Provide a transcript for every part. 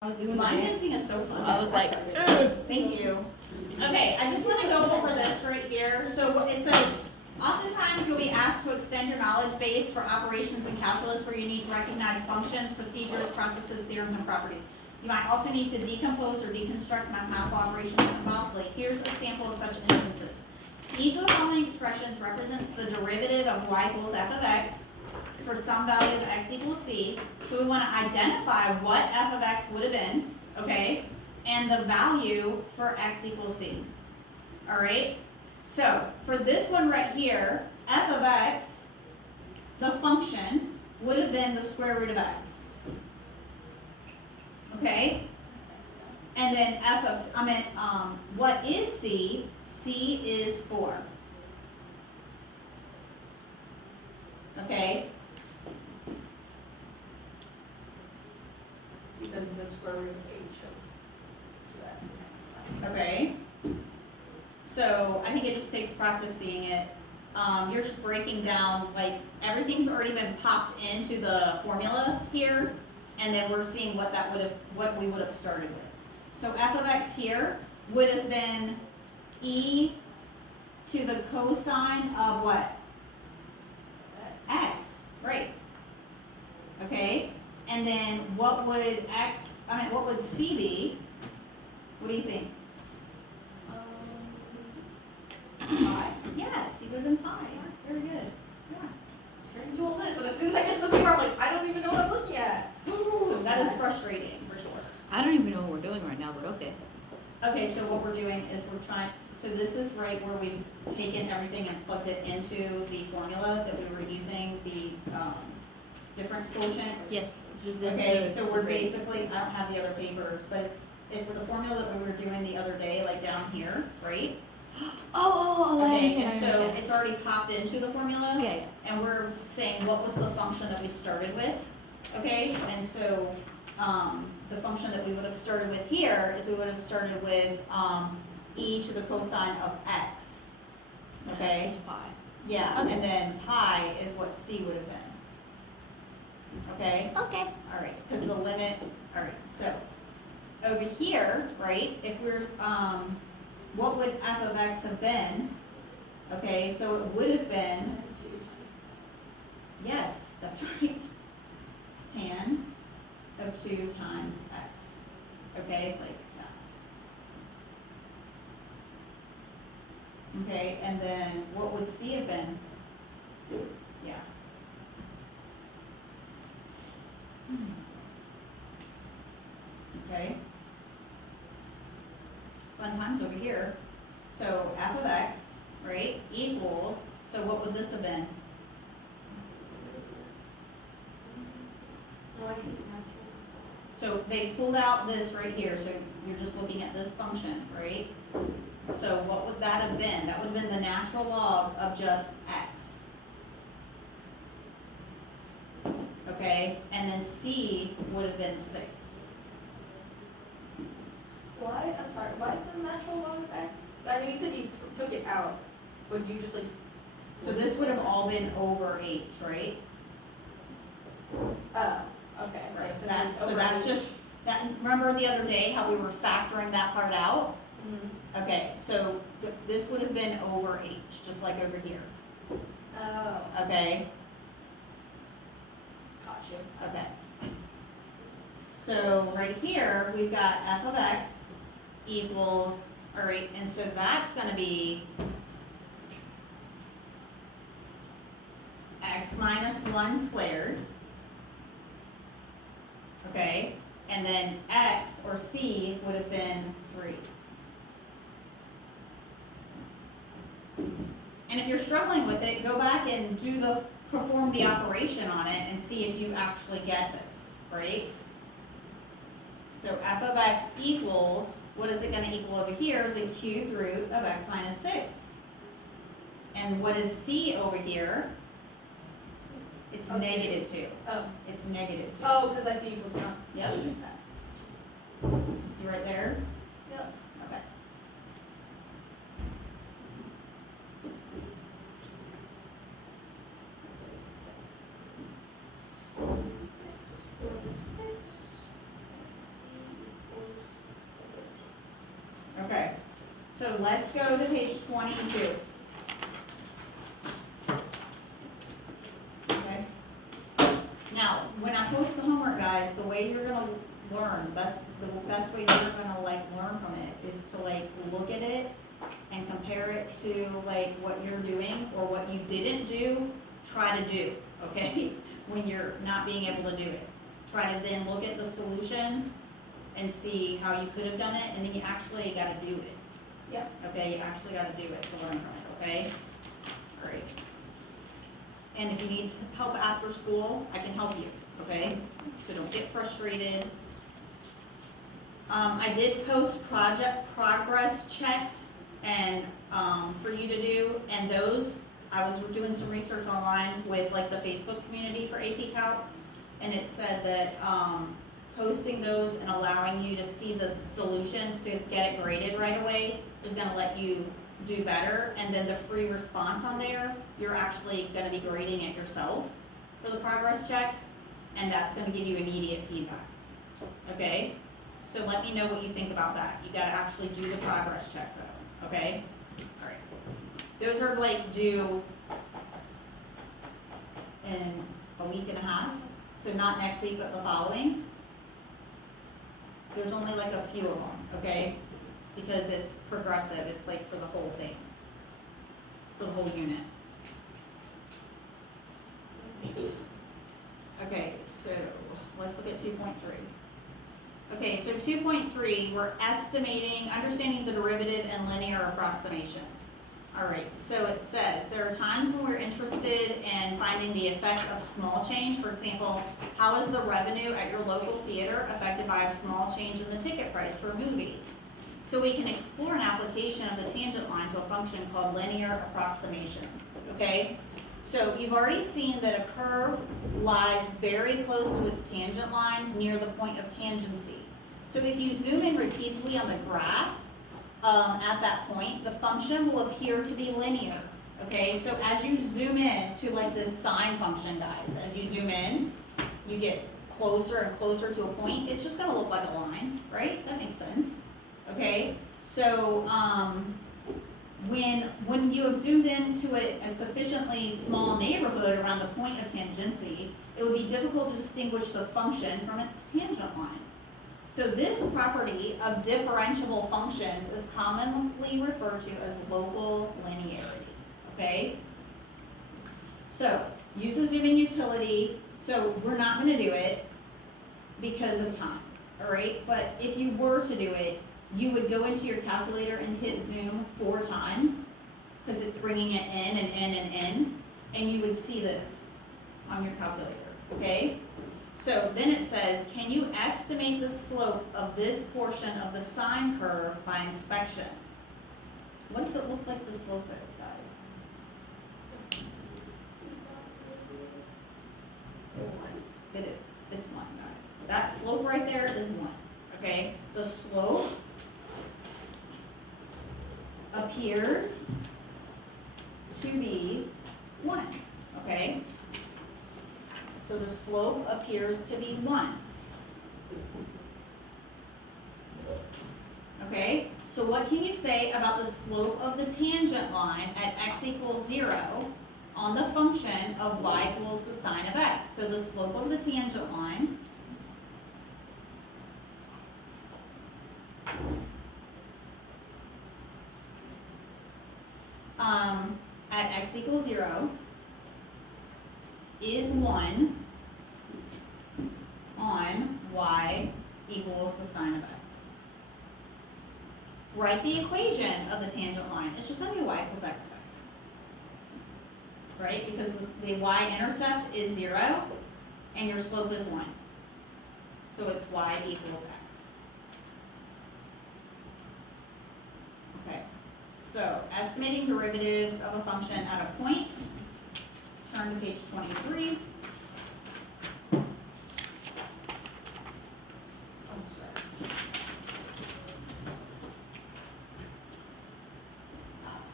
I was doing Line the dancing is so fun. I was like, Thank you. Okay, I just want to go over this right here. So what it says, oftentimes you'll be asked to extend your knowledge base for operations in calculus where you need to recognize functions, procedures, processes, theorems, and properties. You might also need to decompose or deconstruct mathematical operations symbolically. Here's a sample of such instances. Each of the following expressions represents the derivative of y equals f of x for some value of x equals c. So we want to identify what f of x would have been, okay, and the value for x equals c. All right? So for this one right here, f of x, the function, would have been the square root of x. Okay? And then what is c? C is 4. Okay? because of the square root of h of 2x. Okay. So I think it just takes practice seeing it. You're just breaking down, like, everything's already been popped into the formula here, and then we're seeing what we would have started with. So f of x here would have been e to the cosine of what? X, right. Okay, and then what would c be? What do you think? Pi? Yeah, c would have been pi. Very good. Yeah. Starting to do all this, but as soon as I get to the paper, I'm like, I don't even know what I'm looking at. So that is frustrating, for sure. I don't even know what we're doing right now, but okay. Okay, so what we're doing is so this is right where we've taken everything and plugged it into the formula that we were using, the difference quotient. Yes. Okay, so we're basically, I don't have the other papers, but it's the formula that we were doing the other day, like down here, right? Oh, I Okay, understand, and I so understand. it's already popped into the formula. Yeah. And we're saying what was the function that we started with, okay? And so, the function that we would have started with here is we would have started with, e to the cosine of x, okay? It's pi. Yeah, Okay. and then pi is what c would have been. Okay? Okay. All right, because the limit, all right, so over here, right, if we're, what would f of x have been? Okay, so it would have been, yes, that's right, tan of 2 times x, okay, like that. Okay, and then what would c have been? 2, yeah. Okay. Fun times over here. So f of x, right, equals, so what would this have been? So they pulled out this right here, so you're just looking at this function, right? So what would that have been? That would have been the natural log of just x. Okay, and then c would have been 6. Why? I'm sorry. Why is the natural log of x? I know you said you took it out. Would you just like? So this would have all been over h, right? Oh, okay. Right, So so that's just, that. Remember the other day how we were factoring that part out? Mm-hmm. Okay, so this would have been over h, just like over here, Oh, okay? got you. Okay. So right here, we've got f of x equals, all right, and so that's gonna be x minus 1 squared, okay? And then x, or c, would have been 3. And if you're struggling with it, go back and perform the operation on it and see if you actually get this, right? So f of x equals, what is it going to equal over here? The cubed root of x minus 6. And what is c over here? It's Okay. negative 2. Oh. It's negative 2. Oh, because I see you flipping up. Yep. What is that? See right there? Yep. Okay. So let's go to page 22. Okay. Now, when I post the homework, guys, the way you're gonna learn, the best way you're gonna like learn from it is to like look at it and compare it to like what you're doing or what you didn't do, try to do, okay? When you're not being able to do it. Try to then look at the solutions and see how you could have done it, and then you actually gotta do it. Yep. Okay, you actually gotta do it to learn from it, okay? All right. And if you need help after school, I can help you, okay? So don't get frustrated. I did post project progress checks and, for you to do, and those, I was doing some research online with like the Facebook community for AP Calc, and it said that, posting those and allowing you to see the solutions to get it graded right away is gonna let you do better, and then the free response on there, you're actually gonna be grading it yourself for the progress checks, and that's gonna give you immediate feedback, okay? So let me know what you think about that. You gotta actually do the progress check though, okay? All right. Those are like due in a week and a half, so not next week, but the following. There's only like a few of them, okay? Because it's progressive, it's like for the whole thing, for the whole unit. Okay, so let's look at 2.3. Okay, so 2.3, we're estimating, understanding the derivative and linear approximations. All right, so it says, there are times when we're interested in finding the effect of small change. For example, how is the revenue at your local theater affected by a small change in the ticket price for a movie? So we can explore an application of the tangent line to a function called linear approximation, okay? So you've already seen that a curve lies very close to its tangent line near the point of tangency. So if you zoom in repeatedly on the graph, at that point, the function will appear to be linear, okay? So as you zoom in to like this sine function, guys, as you zoom in, you get closer and closer to a point. It's just gonna look like a line, right? That makes sense, okay? So when you have zoomed into a sufficiently small neighborhood around the point of tangency, it would be difficult to distinguish the function from its tangent line. So this property of differentiable functions is commonly referred to as local linearity, okay? So use the zoom in utility. So we're not gonna do it because of time, all right? But if you were to do it, you would go into your calculator and hit zoom 4 times because it's bringing it in and in and in, and you would see this on your calculator, okay? So then it says, can you estimate the slope of this portion of the sine curve by inspection? What does it look like the slope is, guys? It is. It's 1, guys. That slope right there is 1, okay? The slope appears to be 1, okay? So the slope appears to be 1. Okay, so what can you say about the slope of the tangent line at x equals 0 on the function of y equals the sine of x? So the slope of the tangent line at x equals 0 is 1 on y equals the sine of x. Write the equation of the tangent line. It's just going to be y equals x, guys. Right? Because the y-intercept is 0 and your slope is 1. So it's y equals x. Okay. So estimating derivatives of a function at a point. Turn to page 23.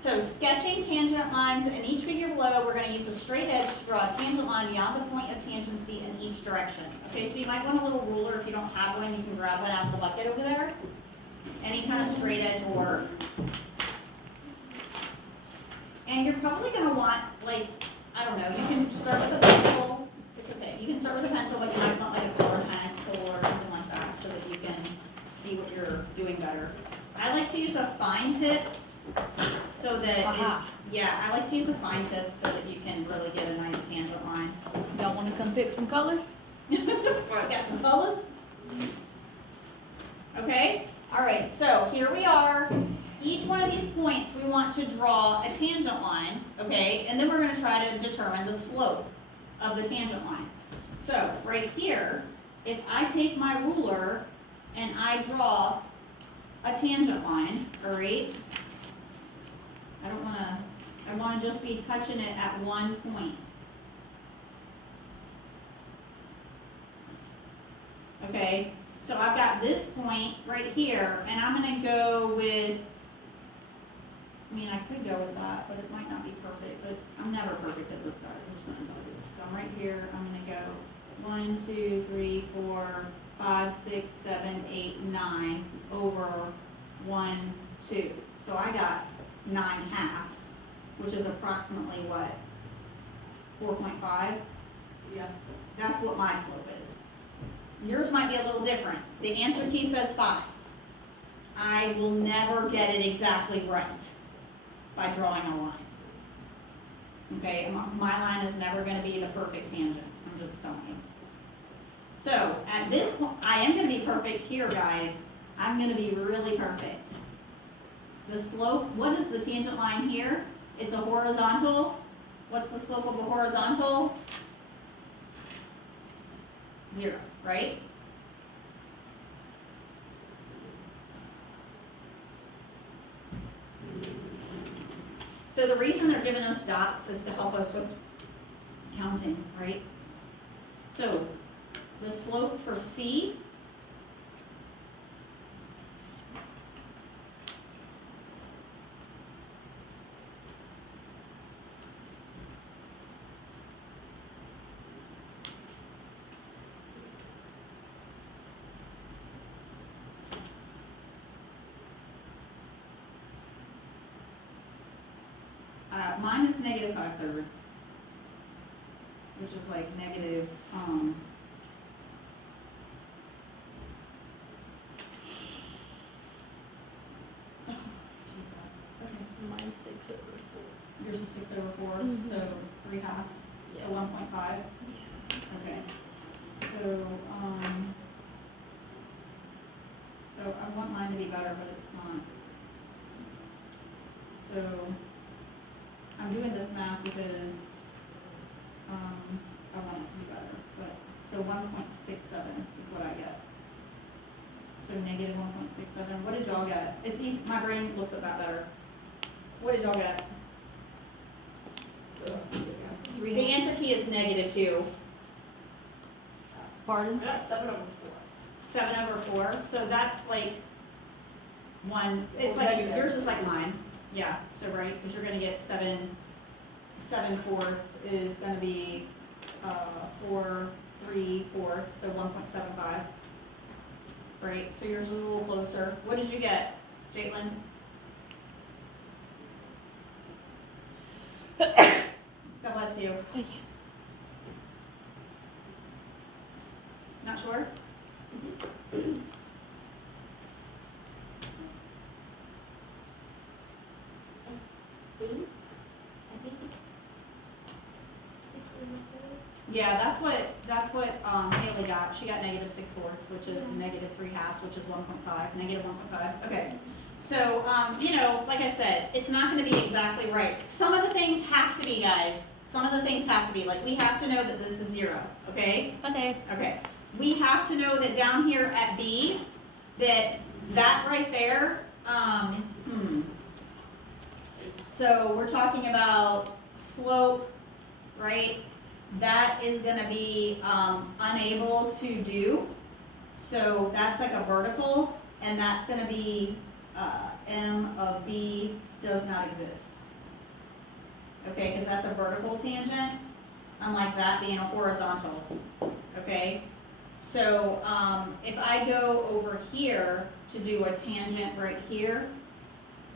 So sketching tangent lines, in each figure below, we're going to use a straight edge to draw a tangent line beyond the point of tangency in each direction. Okay, so you might want a little ruler. If you don't have one, you can grab one out of the bucket over there. Any kind of straight edge will work. And you're probably gonna want, like, I don't know, you can start with a pencil, it's okay, you can start with a pencil, but you might want like a color pencil or something like that, so that you can see what you're doing better. I like to use a fine tip, so that Aha. I like to use a fine tip so that you can really get a nice tangent line. Y'all wanna come pick some colors? You got some colors? Okay, alright, so here we are. Each one of these points, we want to draw a tangent line, okay? And then we're gonna try to determine the slope of the tangent line. So, right here, if I take my ruler and I draw a tangent line, alright? I wanna just be touching it at one point. Okay, so I've got this point right here, and I'm gonna go with, I mean, I could go with that, but it might not be perfect, but I'm never perfect at this, guys, I'm just gonna tell you. So I'm right here, I'm gonna go 1, 2, 3, 4, 5, 6, 7, 8, 9 over 1, 2. So I got 9 halves, which is approximately what? 4.5? Yeah. That's what my slope is. Yours might be a little different. The answer key says 5. I will never get it exactly right by drawing a line. Okay, my line is never going to be the perfect tangent. I'm just telling you. So at this point, I am going to be perfect here, guys. I'm going to be really perfect. The slope, what is the tangent line here? It's a horizontal. What's the slope of a horizontal? 0, right? So the reason they're giving us dots is to help us with counting, right? So the slope for C mine is negative 5/3, which is like negative, Mine's 6/4. yours is 6/4, Mhm. so 3 halves, so Yeah. 1.5. Okay. So, so I want mine to be better, but it's not. So I'm doing this math because, I want it to be better, but, so 1.67 is what I get. So negative 1.67, what did y'all get? It's easy, my brain looks at that better. What did y'all get? The answer key is -2. Pardon? I got 7/4. 7/4, so that's like it's Well, like, negative. yours is like mine, yeah, so right, because you're gonna get 7/4 is gonna be, 4 3/4, so 1.75. Right, so yours is a little closer. What did you get, Jaitlin? God bless you. Thank you. Not sure? I think it's 6/4. Yeah, that's what Haley got. She got -6/4, which is -3 halves, which is 1.5, -1.5. Okay. So, you know, like I said, it's not going to be exactly right. Some of the things have to be, guys. Some of the things have to be. Like, we have to know that this is 0, okay? Okay. Okay. We have to know that down here at B, that right there, So we're talking about slope, right? That is gonna be, unable to do. So that's like a vertical, and that's gonna be, M of B does not exist. Okay, because that's a vertical tangent, unlike that being a horizontal, okay? So, if I go over here to do a tangent right here,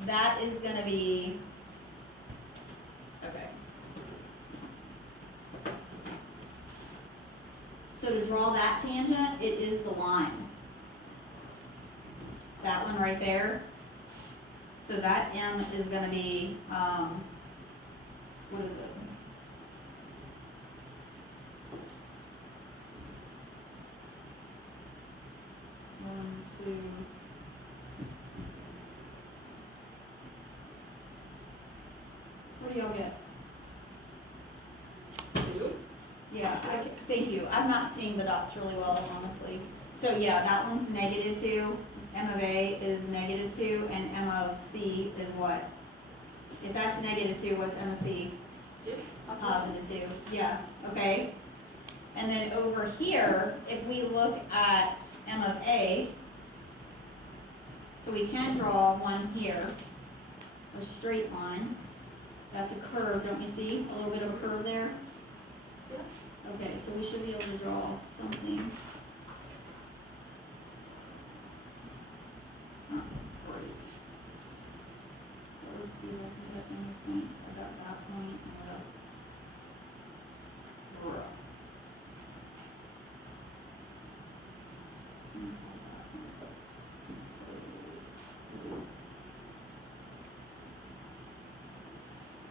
that is gonna be Okay. So to draw that tangent, it is the line. That one right there. So that M is gonna be, what is it? One, two. What do y'all get? 2. Yeah, thank you. I'm not seeing the dots really well, honestly. So yeah, that one's -2. M of A is -2, and M of C is what? If that's -2, what's M of C? 2. +2. Yeah, okay. And then over here, if we look at M of A, so we can draw one here, a straight line. That's a curve, don't you see? A little bit of a curve there? Yeah. Okay, so we should be able to draw something. It's not great. But let's see if I can get any points. I got that point and what else? Rough.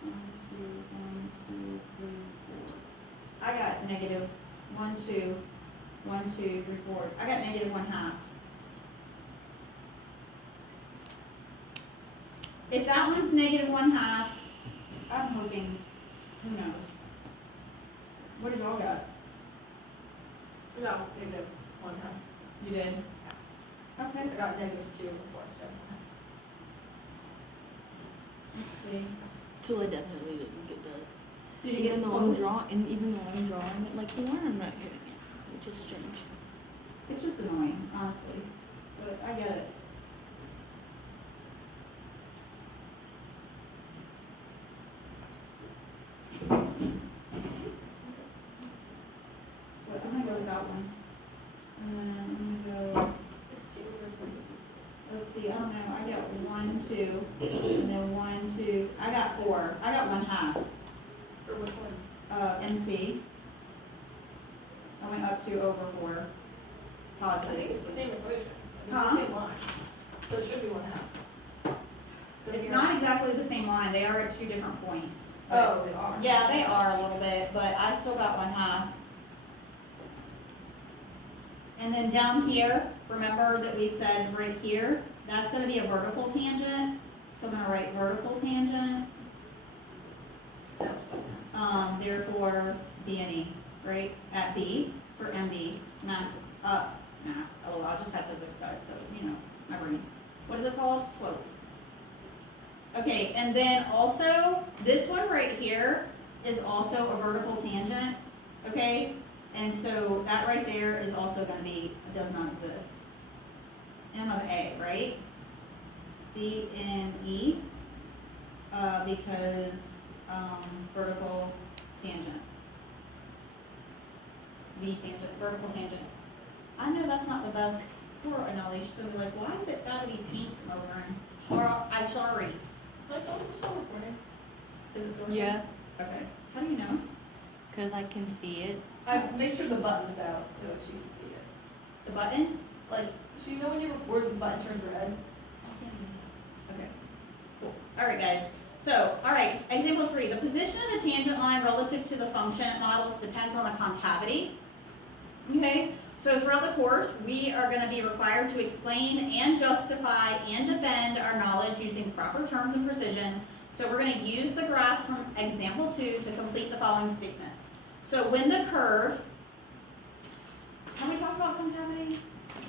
One, two, 3, 4. I got negative 1, 2, 1, 2, 3, 4. I got -1/2. If that one's -1/2, I'm hoping, who knows? What did y'all got? No, -1/2. You did? Okay, I got -2 before, so. let's see. So I definitely didn't get that. Did you get Even though I'm close? drawing, and even though I'm drawing it like you are, I'm not getting it, which is strange. It's just annoying, honestly, but I get it. What, I'm gonna go with that one. And then I'm gonna go, It's 2 or 3. let's see, I don't know, I got 1, 2, and then 1, 2, I got 4. I got 1/2. For which one? MC. I went up 2 over 4. I think Positive. it's the same equation. It's Huh? the same line. So it should be 1/2. It's not exactly the same line, they are at 2 different points. Oh, they are. Yeah, they are a little bit, but I still got 1/2. And then down here, remember that we said right here, that's gonna be a vertical tangent. So I'm gonna write vertical tangent, Sounds fun. therefore B and E, right? At B for MB, mass, oh, I'll just have physics guys, so, you know, my brain. What is it called? Slope. Okay, and then also, this one right here is also a vertical tangent, okay? And so that right there is also gonna be, does not exist. M of A, right? D and E, because, vertical tangent. V tangent, vertical tangent. I know that's not the best for Anelli, she's gonna be like, why is it gotta be pink over in, or, I'm sorry. Like, oh, it's still recording. Is it sort of? Yeah, Okay, how do you know? cause I can see it. I make sure the button's out so that you can see it. The button? Like, so you know when you record, the button turns red? Okay, cool. Alright guys, so, alright, example 3, the position of the tangent line relative to the function it models depends on the concavity. Okay, so throughout the course, we are gonna be required to explain and justify and defend our knowledge using proper terms and precision. So we're gonna use the graphs from example 2 to complete the following statements. So when the curve, have we talked about concavity?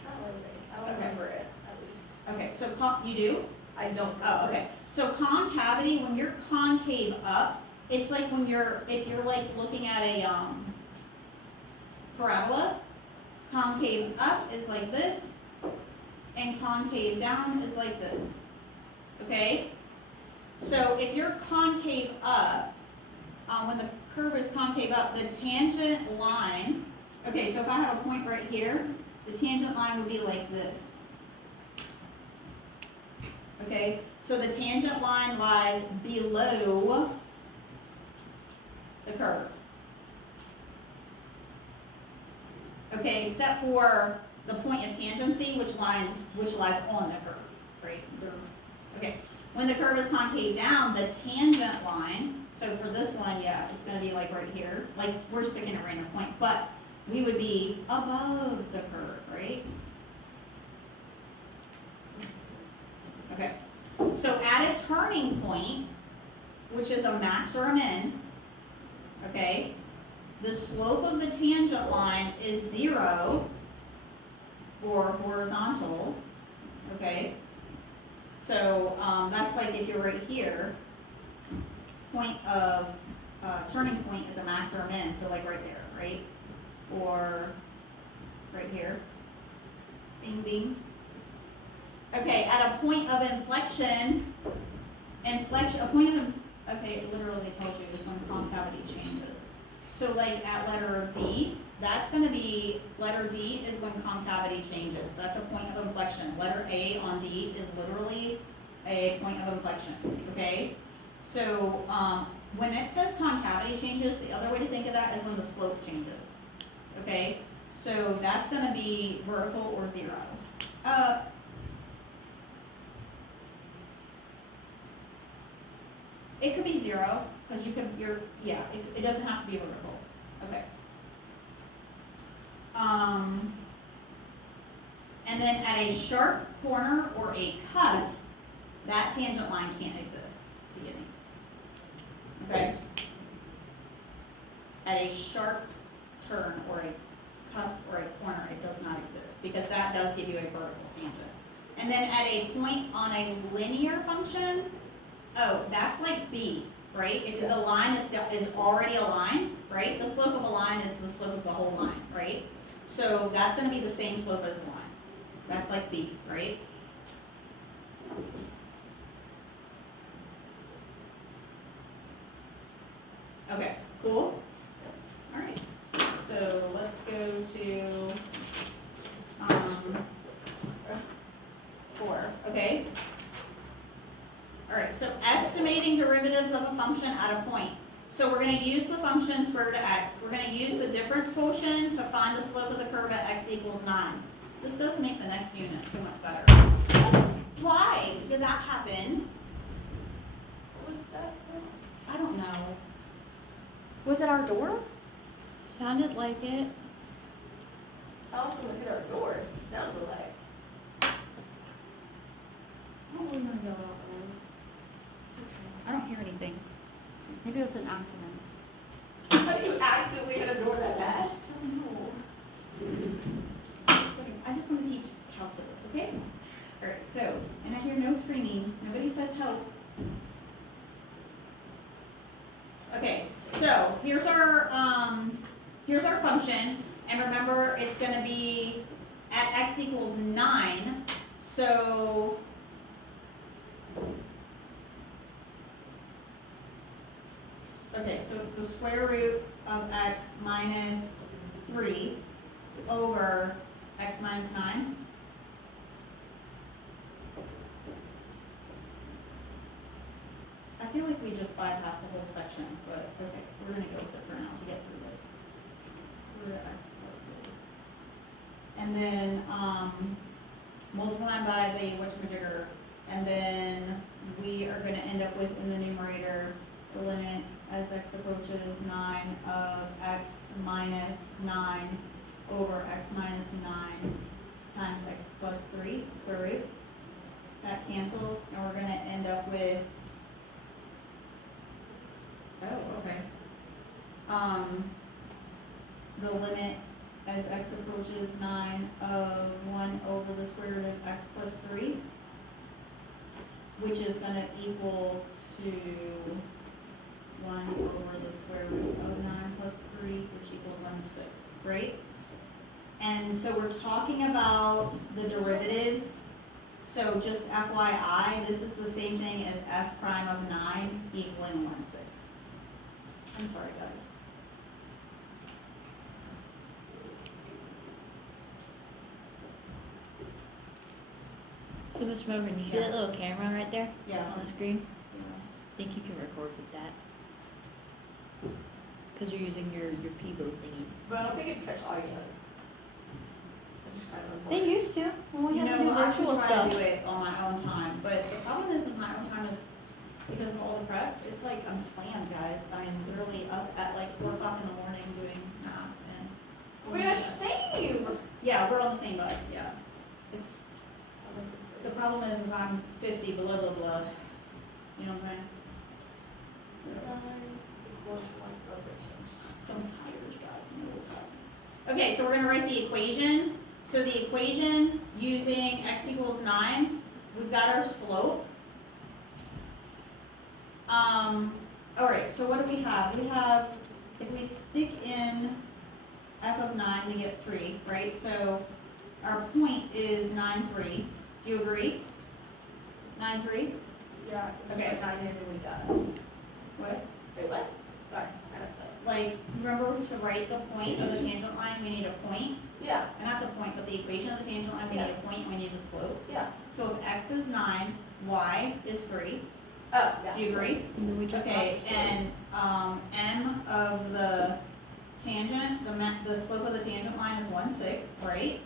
Not really. I don't Okay. remember it, at least. Okay, so you do? I don't remember. Oh, okay. So concavity, when you're concave up, it's like when if you're like looking at a parabola, concave up is like this, and concave down is like this. Okay? So if you're concave up, when the curve is concave up, the tangent line, okay, so if I have a point right here, the tangent line would be like this. Okay, so the tangent line lies below curve. Okay, except for the point of tangency, which lies on the curve, right? Okay, when the curve is concave down, the tangent line, so for this one, yeah, it's gonna be like right here, like we're just picking a random point, but we would be above the curve, right? Okay, so at a turning point, which is a max or a min, okay, the slope of the tangent line is 0 or horizontal, okay? So that's like if you're right here, turning point is a max or a min, so like right there, right? Or right here, bing, bing. Okay, at a point of inflection, okay, it literally tells you is when concavity changes. So like at letter D, that's going to be, letter D is when concavity changes. That's a point of inflection. Letter A on D is literally a point of inflection, okay? So when it says concavity changes, the other way to think of that is when the slope changes, okay? So that's going to be vertical or 0. It could be 0, because it doesn't have to be vertical. Okay. And then at a sharp corner or a cusp, that tangent line can't exist, beginning. Okay? At a sharp turn or a cusp or a corner, it does not exist, because that does give you a vertical tangent. And then at a point on a linear function, oh, that's like B, right? If the line is already a line, right? The slope of a line is the slope of the whole line, right? So that's going to be the same slope as the line. That's like B, right? Okay, cool. All right. So let's go to 4, okay? All right, so estimating derivatives of a function at a point. So we're going to use the function square root of x. We're going to use the difference quotient to find the slope of the curve at x equals 9. This does make the next unit so much better. Why did that happen? What was that? I don't know. Was it our door? Sounded like it. Saw someone hit our door. It sounded like. I don't really want to go out there. It's okay. I don't hear anything. Maybe it's an accident. How do you accidentally hit a door that bad? I don't know. I just want to teach calculus, okay? All right, so, and I hear no screaming. Nobody says help. Okay, so here's our function, and remember it's going to be at x equals 9. So okay, so it's the square root of x minus 3 over x minus 9. I feel like we just bypassed a whole section, but okay, we're going to go with it for now to get through this. Square root of x plus 3. And then multiply by the whatchamajigger, and then we are going to end up with, in the numerator, the limit as x approaches 9 of x minus 9 over x minus 9 times x plus 3, square root. That cancels, and we're going to end up with, oh, okay. The limit as x approaches 9 of 1 over the square root of x plus 3, which is going to equal to 1 over the square root of 9 plus 3, which equals 1/6, right? And so we're talking about the derivatives. So just FYI, this is the same thing as f prime of 9 equaling 1/6. I'm sorry, guys. So Mr. Mogan, you see that little camera right there Yeah. on the screen? Yeah. I think you can record with that. Cause you're using your pivot thingy. But I don't think it'd catch audio. I just kind of They used to, when we You had to know, do I should virtual try stuff. to do it on my own time, but the problem is with my own time is because of all the preps, it's like I'm slammed, guys. I'm literally up at like 4 o'clock in the morning doing math and. Oh my gosh, same! Yeah, we're on the same bus, yeah. It's, the problem is I'm 50, blah, blah, blah. You know what I'm saying? So I'm tired, guys, I'm a little tired. Okay, so we're gonna write the equation. So the equation using x equals 9, we've got our slope. All right, so what do we have? We have, if we stick in f of 9, we get 3, right? So our point is 9, 3. Do you agree? 9, 3? Yeah. Okay. 9 here we got. What? Wait, what? Sorry, I messed up. Like, remember to write the point of the tangent line, we need a point. Yeah, And not the point, but the equation of the tangent line, we need a point and we need a slope. yeah. So if x is 9, y is 3. Oh, yeah. Do you agree? And then we just. Okay, and m of the tangent, the slope of the tangent line is 1/6, right?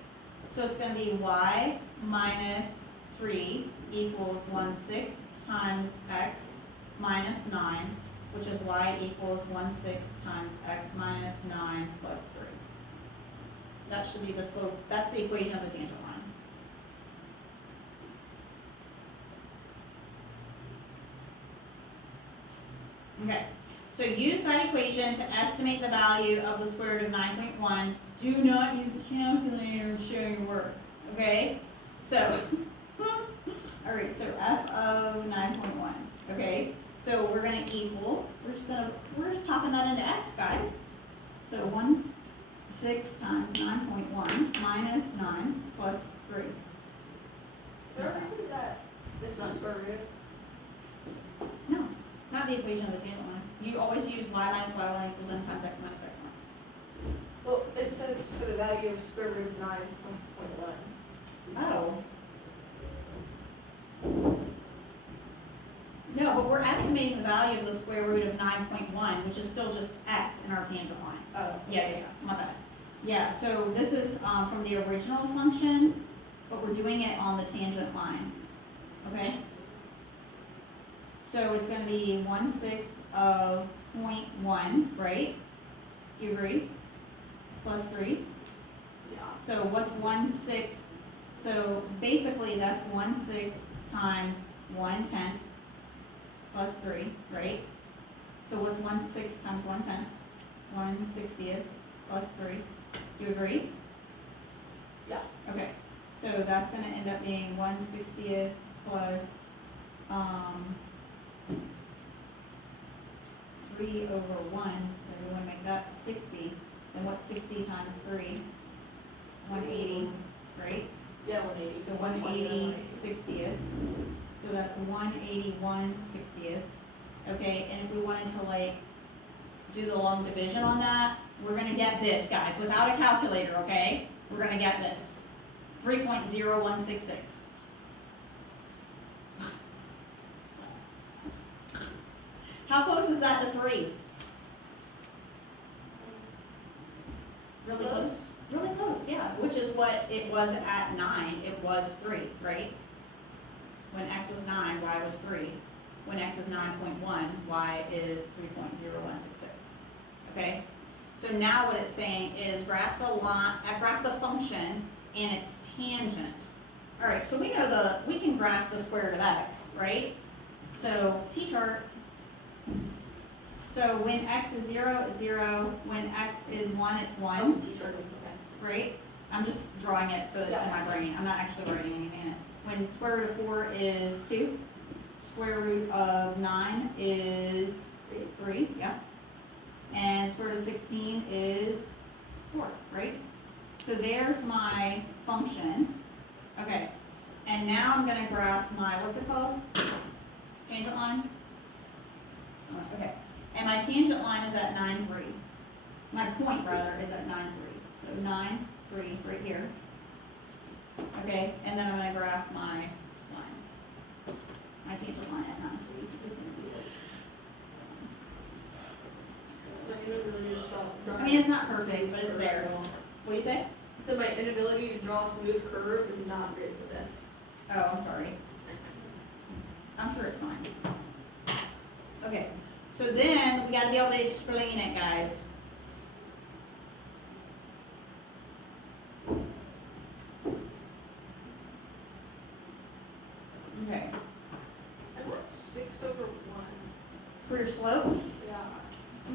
So it's gonna be y minus 3 equals 1/6 times x minus 9, which is y equals 1/6 times x minus 9 plus 3. That should be the slope, that's the equation of the tangent line. Okay, so use that equation to estimate the value of the square root of 9.1. Do not use the calculator to show your work, okay? So, all right, so f of 9.1, okay? So we're gonna equal, we're just popping that into x, guys. So 1/6 times 9.1 minus 9 plus 3. Is there a reason that this is not square root? No, not the equation of the tangent line. You always use y minus y1 equals m times x minus x1. Well, it says for the value of square root of 9 plus 0.1. Oh. No, but we're estimating the value of the square root of 9.1, which is still just x in our tangent line. Oh. Yeah, my bad. Yeah, so this is from the original function, but we're doing it on the tangent line, okay? So it's gonna be 1/6 of 0.1, right? Do you agree? Plus 3. Yeah. So what's 1/6? So basically that's 1/6 times 1/10 plus 3, right? So what's 1/6 times 1/10? 1/60th plus 3. Do you agree? Yeah. Okay, so that's gonna end up being 1/60th plus 3 over 1, and we wanna make that 60. Then what's 60 times 3? 180, right? Yeah, 180. So 180 60ths. So that's 181 60ths. Okay, and if we wanted to like do the long division on that, we're gonna get this, guys, without a calculator, okay? We're gonna get this. 3.0166. How close is that to 3? Really close? Really close, yeah, which is what it was at 9, it was 3, right? When x was 9, y was 3. When x is 9.1, y is 3.0166, okay? So now what it's saying is graph the function and its tangent. All right, so we know we can graph the square root of x, right? So t-chart. So when x is 0, it's 0. When x is 1, it's 1. Oh, teacher, okay. Right? I'm just drawing it so it's in my brain. I'm not actually writing anything in it. When square root of 4 is 2, square root of 9 is 3, yeah. And square root of 16 is 4, right? So there's my function. Okay. And now I'm going to graph my, what's it called? Tangent line? Okay. And my tangent line is at 9, 3. My point, rather, is at 9, 3. So 9, 3, right here. Okay, and then I'm going to graph my line. My tangent line at 9, 3 is going to be like. But you don't really it's not perfect, but it's there. What do you say? So my inability to draw a smooth curve is not great for this. Oh, I'm sorry. I'm sure it's fine. Okay, so then we gotta be able to explain it, guys. Okay, I want 6/1. for your slope? Yeah.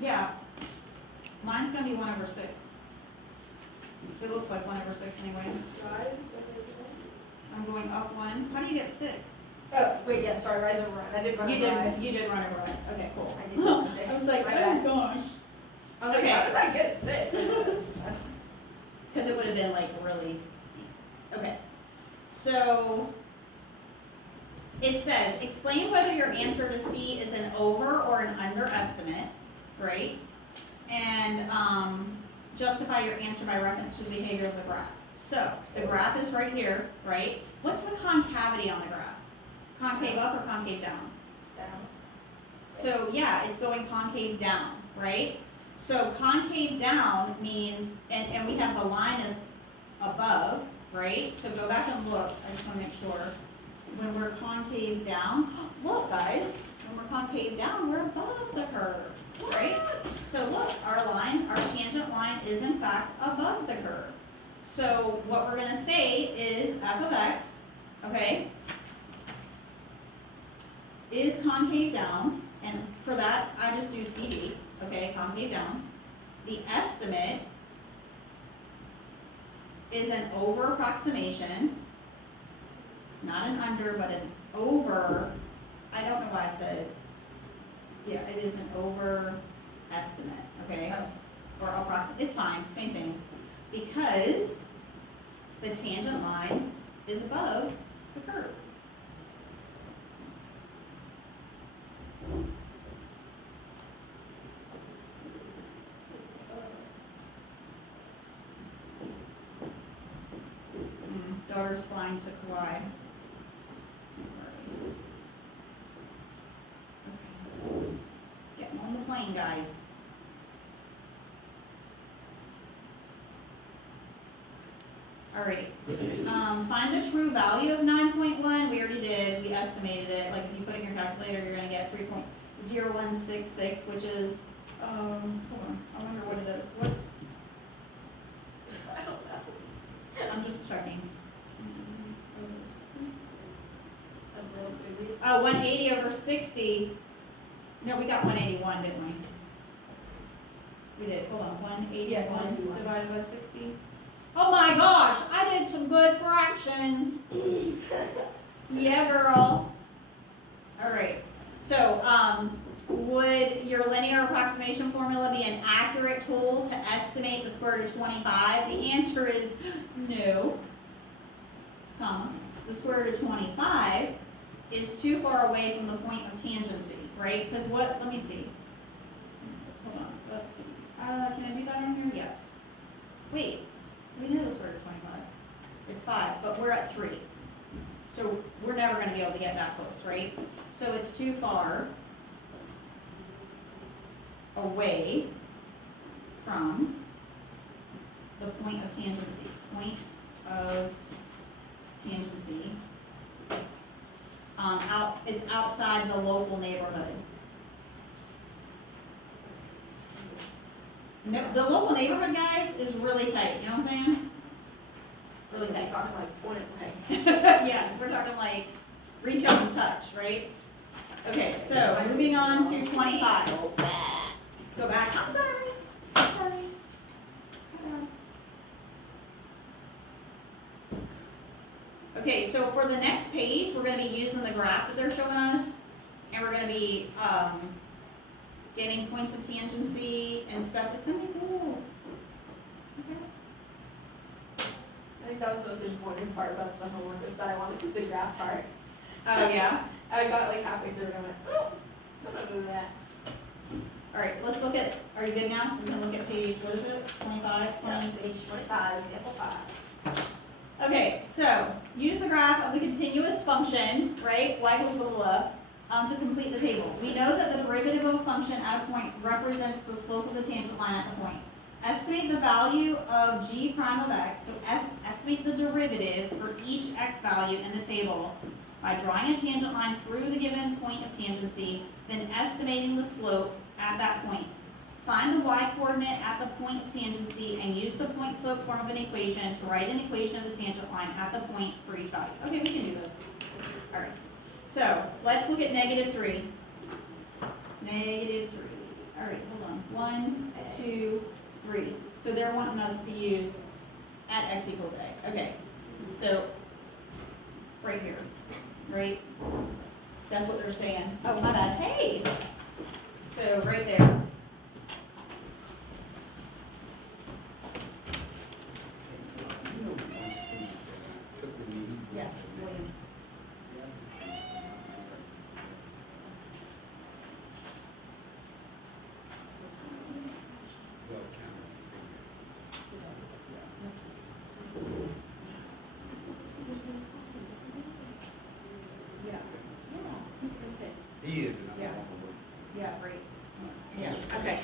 Yeah. Mine's gonna be 1/6. It looks like 1/6 anyway. Rise. I'm going up 1. How do you get 6? Oh, wait, yeah, sorry, rise over run. I did run You over rise. did run over rise. Okay, cool. I did run 6. I was like, My oh bad. gosh. I was like, Okay. how did I get 6? That's- Because it would have been like really steep. Okay. So it says, explain whether your answer to C is an over or an underestimate, right? And justify your answer by reference to the behavior of the graph. So the graph is right here, right? What's the concavity on the graph? Concave up or concave down? Down. So yeah, it's going concave down, right? So concave down means, and we have the line is above, right? So go back and look, I just wanna make sure. When we're concave down, look guys, when we're concave down, we're above the curve, right? So look, our tangent line is in fact above the curve. So what we're gonna say is f of x, okay, is concave down, and for that, I just do CD, okay, concave down. The estimate is an over approximation, not an under, but an over, I don't know why I said, yeah, it is an over estimate, okay? Or approximate, it's fine, same thing, because the tangent line is above the curve. Daughter's flying to Kauai. Sorry. Okay. Getting on the plane, guys. Alright, find the true value of 9.1, we already did, we estimated it, like if you put in your calculator, you're gonna get 3.0166, which is, hold on, I wonder what it is, I don't know. I'm just checking. Some real students. 180 over 60, no, we got 181, didn't we? We did, hold on, 181 Yeah, 181. divided by 60. Oh my gosh, I did some good fractions. Yeah, girl. All right. So, would your linear approximation formula be an accurate tool to estimate the square root of 25? The answer is no. Comma. The square root of 25 is too far away from the point of tangency, right? Because what? Let me see. Hold on. Let's see. Can I do that on here? Yes. Wait. We know the square root of 25. It's 5, but we're at 3. So we're never going to be able to get that close, right? So it's too far away from the point of tangency. Point of tangency. It's outside the local neighborhood. No, the local neighborhood, guys, is really tight. You know what I'm saying? Really We're tight. talking like point blank. Yes, we're talking like reach out and touch, right? Okay, so moving on to 25. Go back. I'm sorry. I'm sorry. Okay, so for the next page, we're going to be using the graph that they're showing us, and we're going to be getting points of tangency and stuff. It's going to be cool. Okay. I think that was the most important part about the homework is that I wanted to do the graph part. Oh, yeah? I got like halfway through and I went, oh, I'm not doing that. All right, let's look at, are you good now? We're going to look at page, what is it, 25? Yeah, page 25, example 5. Okay, so use the graph of the continuous function, right? Y equals blah, blah, blah. to complete the table. We know that the derivative of a function at a point represents the slope of the tangent line at the point. Estimate the value of g prime of x, so estimate the derivative for each x value in the table by drawing a tangent line through the given point of tangency, then estimating the slope at that point. Find the y-coordinate at the point of tangency and use the point-slope form of an equation to write an equation of the tangent line at the point for each value. Okay, we can do this. All right. So let's look at -3. -3. All right, hold on. 1, 2, 3. So they're wanting us to use at x equals a. Okay. So right here, right? That's what they're saying. Oh, my bad. Hey. So right there. Yes, please. He is. Yeah. Yeah, right. Yeah, okay.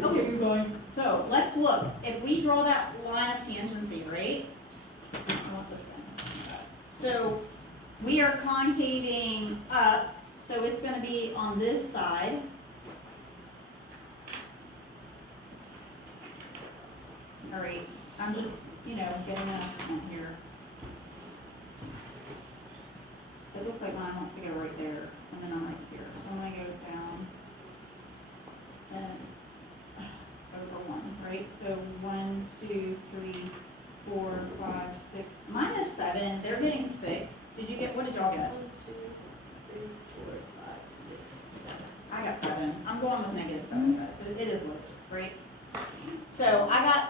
Okay, you guys. So let's look. If we draw that line of tangency, right? I want this one. So we are concaving up, so it's going to be on this side. All right, I'm just, getting an estimate here. It looks like mine wants to go right there, and then I'm right here. So I'm gonna go down and over 1, right? So 1, 2, 3, 4, 5, 6. Mine is 7. They're getting 6. What did y'all get? 1, 2, 3, 4, 5, 6, 7. I got 7. I'm going with -7, guys. It is what it is, right? So I got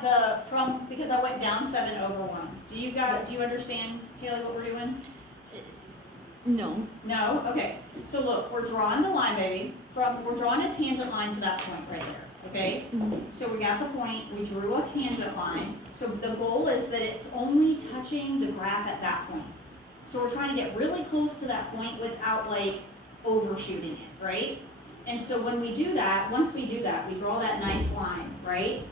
because I went down 7 over 1. Do you understand, Haley, what we're doing? No. No? Okay. So look, we're drawing the line, baby. We're drawing a tangent line to that point right there. Okay? So we got the point, we drew a tangent line. So the goal is that it's only touching the graph at that point. So we're trying to get really close to that point without overshooting it, right? And so when we do that, once we do that, we draw that nice line, right?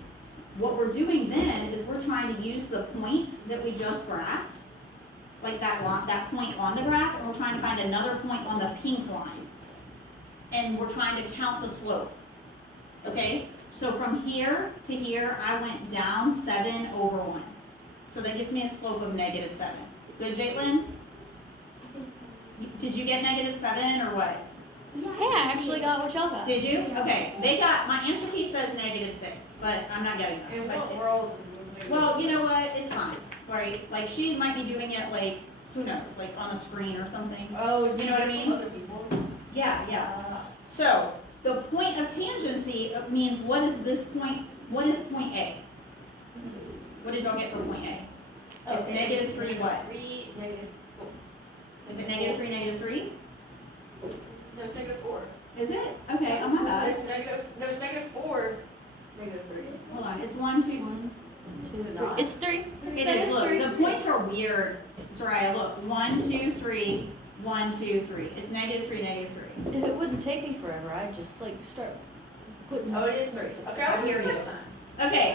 What we're doing then is we're trying to use the point that we just graphed, like that point on the graph, and we're trying to find another point on the pink line. And we're trying to count the slope, okay? So from here to here, I went down 7 over 1. So that gives me a slope of -7. Good, Jaitlin? Did you get -7 or what? Hey, I actually got what y'all got. Did you? Okay, my answer key says -6, but I'm not getting that. In But what world? well, you know what, it's fine, right? She might be doing it who knows, on a screen or something. Oh, You know what I mean? Other people's. Yeah. So, the point of tangency means what is this point, what is point A? What did y'all get for point A? It's -3 what? 3, negative. Is it -3, -3? No, it's -4. Is it? Okay, oh my bad. It's -4, -3. Hold on, it's 1, 2, 1, 2, 3. Not. It's 3. It is, look, the points are weird. Soraya, look, 1, 2, 3, 1, 2, 3. It's -3, -3. If it wouldn't take me forever, I'd just start putting. Oh, it is 3. Okay, I'll hear you. First time. Okay,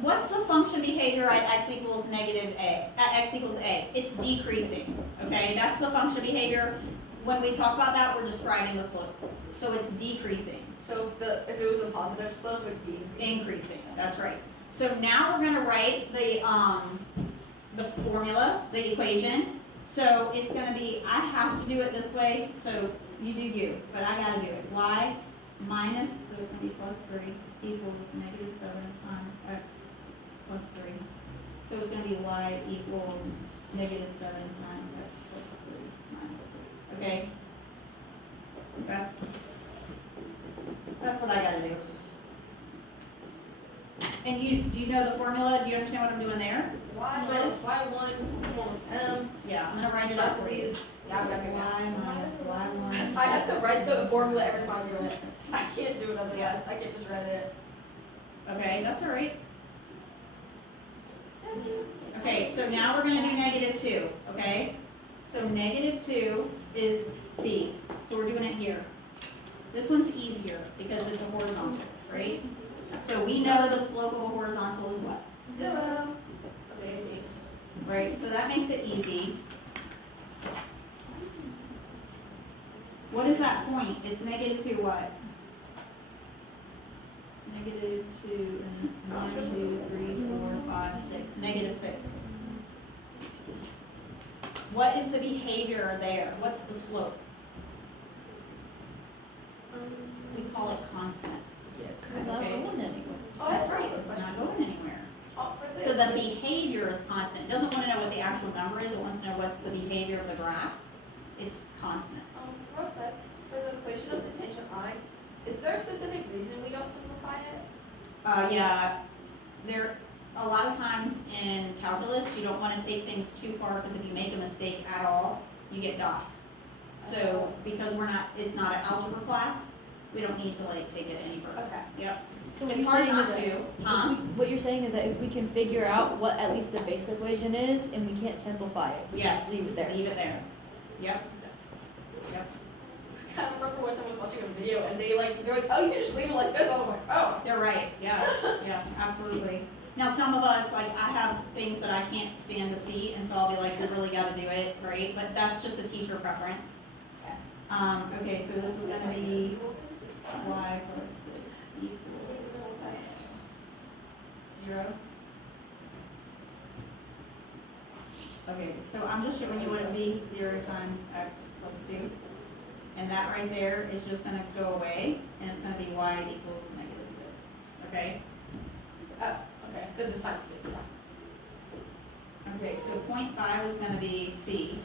what's the function behavior at x equals a? It's decreasing, okay? That's the function behavior. When we talk about that, we're describing the slope. So it's decreasing. So if it was a positive slope, it would be Increasing, that's right. So now we're gonna write the formula, the equation. So it's gonna be, I have to do it this way, so you do you, but I gotta do it. Y minus, so it's gonna be +3 equals -7 times x plus 3. So it's gonna be y equals -7 times x plus 3 minus 3, okay? That's what I gotta do. And do you know the formula? Do you understand what I'm doing there? but it's y1 equals m. Yeah, I'm gonna write it up for you. Yeah, I'm gonna Y minus Y1. I have to write the formula every time I do it. I can't do it otherwise. I can't just write it. Okay, that's all right. Okay, so now we're gonna do -2, okay? So -2 is B, so we're doing it here. This one's easier because it's a horizontal, right? So we know the slope of a horizontal is what? 0. Okay, thanks. Right, so that makes it easy. What is that point? It's -2 what? -2, and it's 1, 2, 3, 4, 5, 6, -6. What is the behavior there? What's the slope? We call it constant. It's not Okay. going anywhere. Oh, that's right. It's not going anywhere. Oh, for this. So the behavior is constant. It doesn't want to know what the actual number is, it wants to know what's the behavior of the graph. It's constant. Real quick, for the equation of the tangent line, is there a specific reason we don't simplify it? Yeah, there, a lot of times in calculus, you don't want to take things too far, because if you make a mistake at all, you get docked. So, because it's not an algebra class, we don't need to like take it any further. Okay. Yep. So what It's you're hard saying not is that to, if huh? what you're saying is that if we can figure out what at least the base equation is and we can't simplify it, we Yes, just leave it there. Leave it there. Yep. Yep. I remember one time I was watching a video and they're like, oh, you can just leave it like this. I was like, oh. They're right, yeah, yeah, absolutely. Now, some of us, like, I have things that I can't stand to see, and so I'll be like, we really gotta do it, right? But that's just a teacher preference. Okay, so this is gonna be y plus 6 equals 0. Okay, so I'm just showing you what it would be, 0 times x plus 2. And that right there is just gonna go away, and it's gonna be y equals -6, okay? Oh, okay, because it's times 2. Okay, so 0.5 is gonna be C.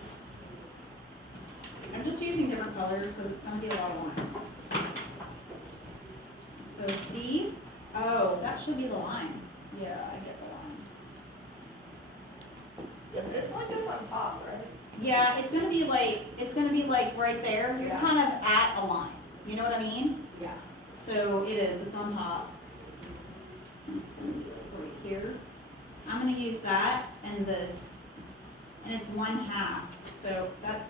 I'm just using different colors because it's gonna be a lot of lines. So C, oh, that should be the line. Yeah, I get the line. Yeah, but this line goes on top, right? Yeah, it's gonna be like right there. You're Yeah. kind of at a line. You know what I mean? Yeah. So it is, it's on top. And it's gonna be like right here. I'm gonna use that and this, and it's 1/2, so that,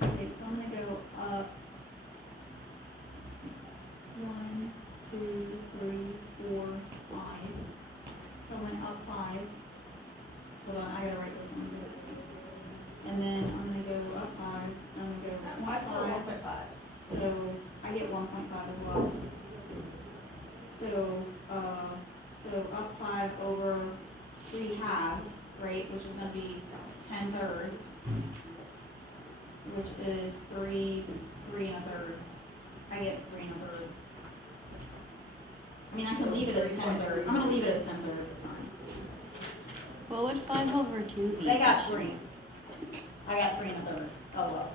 okay, so I'm gonna go up 1, 2, 3, 4, 5. So I went up 5. Hold on, I gotta write this one because it's, and then I'm gonna go up 5, I'm gonna go 5 1.5. 1.5. So I get 1.5 as well. So, up 5 over 3 halves, right, which is gonna be 10/3, which is 3 1/3. I get 3 1/3. I mean, I can leave it as 10/3. I'm gonna leave it as 10/3, it's fine. What would 5 over 2 be? They got 3. I got 3 1/3. Oh well.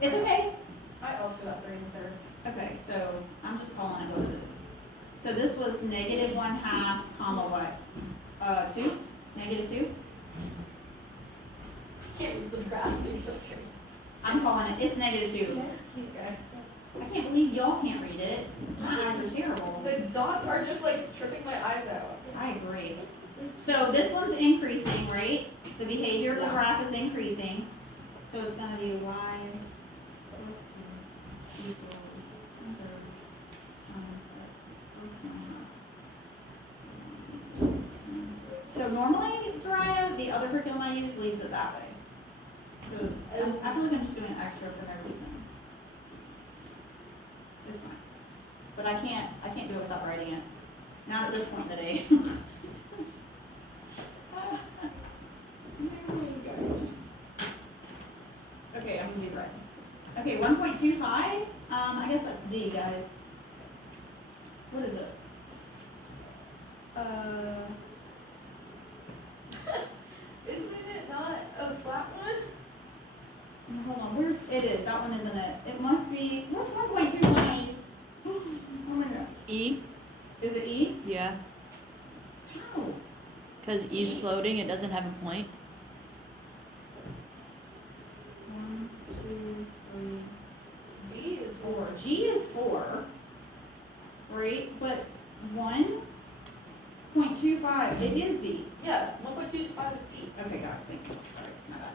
It's okay. I also got 3 1/3. Okay, so I'm just calling it what it is. So this was -1/2, comma what? 2? -2? I can't read this graph, it's so serious. I'm calling it, it's -2. Okay. I can't believe y'all can't read it. My eyes are terrible. The dots are just like tripping my eyes out. I agree. So this one's increasing, right? The behavior of the Yeah. graph is increasing. So it's gonna be y plus 2 equals 10/3 times x plus 1/2. So normally, Soraya, the other curriculum I use leaves it that way. So I feel like I'm just doing it extra for no reason. It's fine. But I can't do it without writing it. Not at this point in the day. Okay, I'm gonna do red. Okay, 1.25, I guess that's D, guys. What is it? Isn't it not a flat one? Hold on, it is, that one isn't it. It must be, what's 1.25? Oh my gosh. E? Is it E? Yeah. How? Because E's floating, it doesn't have a point. 1, 2, 3, D is 4. G is 4, right? But 1.25, it is D. Yeah, 1.25 is D. Okay, guys, thanks, sorry, my bad.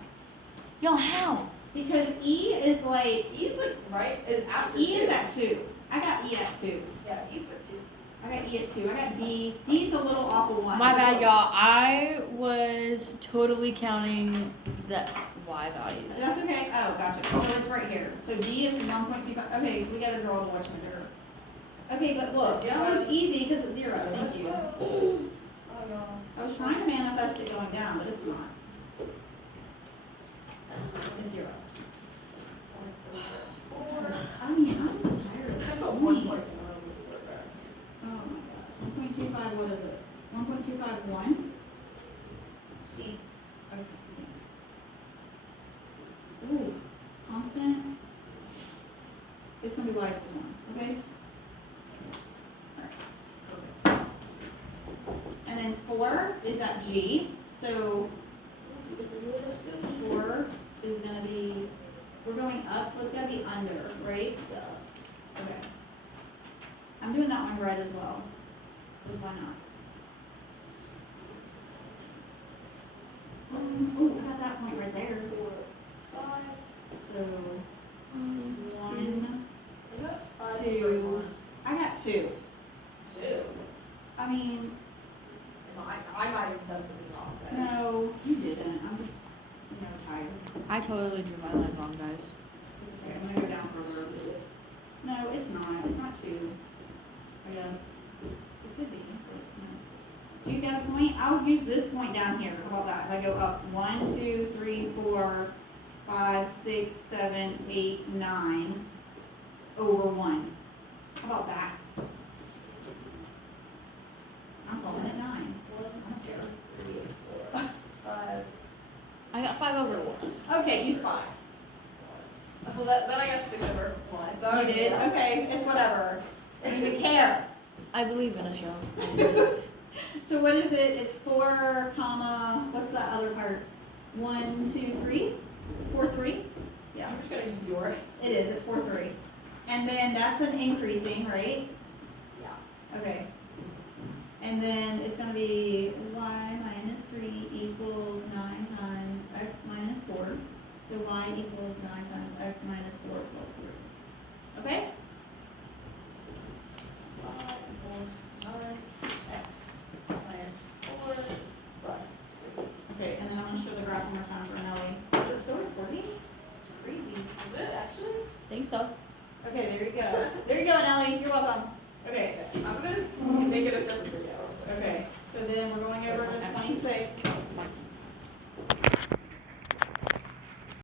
Y'all, how? Because E is like, E is like, right, is after E 2. is at 2. I got E at 2. Yeah, E's are 2. I got E at 2. I got D. D's a little off of 1. My bad, y'all. I was totally counting the Y values. That's okay. Oh, gotcha. So it's right here. So D is 1.25. Okay, so we gotta draw the whatchamajigger. Okay, but look, that one's easy because it's 0. Thank you. Oh, y'all. I was trying to manifest it going down, but it's not. It's 0. 4. I mean, I'm so tired of I that. put 1 point in a little bit back. Oh my god. 1.25, what is it? 1.251? C. Okay. Ooh, constant. It's gonna be y equals 1, okay? Alright, perfect. And then 4 is at G, so 4 is gonna be, we're going up, so it's gotta be under, right? Yeah. Okay. I'm doing that one red as well, because why not? Oh, I got that point right there. 4, 5. So, 1, I got 5. 2. I got 2. 2. I mean, I might have done something wrong there. no, you didn't. I'm just, tired. I totally drew my line wrong, guys. It's okay. I'm gonna go down further. No, it's not. It's not 2. I guess. It could be, but no. Do you got a point? I'll use this point down here. How about that? If I go up 1, 2, 3, 4, 5, 6, 7, 8, 9 over 1. How about that? I'm calling it 9. I don't care. 3, 4, 5. I got 5 over 1. Okay, use 5. Well, then I got 6 over 1. So You did? Okay. It's whatever. If you can care. I believe in us, y'all. So what is it? It's 4, comma, what's that other part? 1, 2, 3? 4, 3? Yeah, I'm just gonna use yours. it is. It's 4, 3. And then that's an increasing, right? Yeah. Okay. And then it's going to be y minus 3 equals 9 times x minus 4. So y equals 9 times x minus 4 plus 3. Okay? 5 equals 9x minus 4 plus 3. Okay, and then I'm going to show the graph one more time for Nelly. Is it still recording? It's crazy. Is it actually? Think so. Okay, there you go. There you go, Nelly. You're welcome. Okay. I'm gonna make it a separate video. Okay, so then we're going over to 26.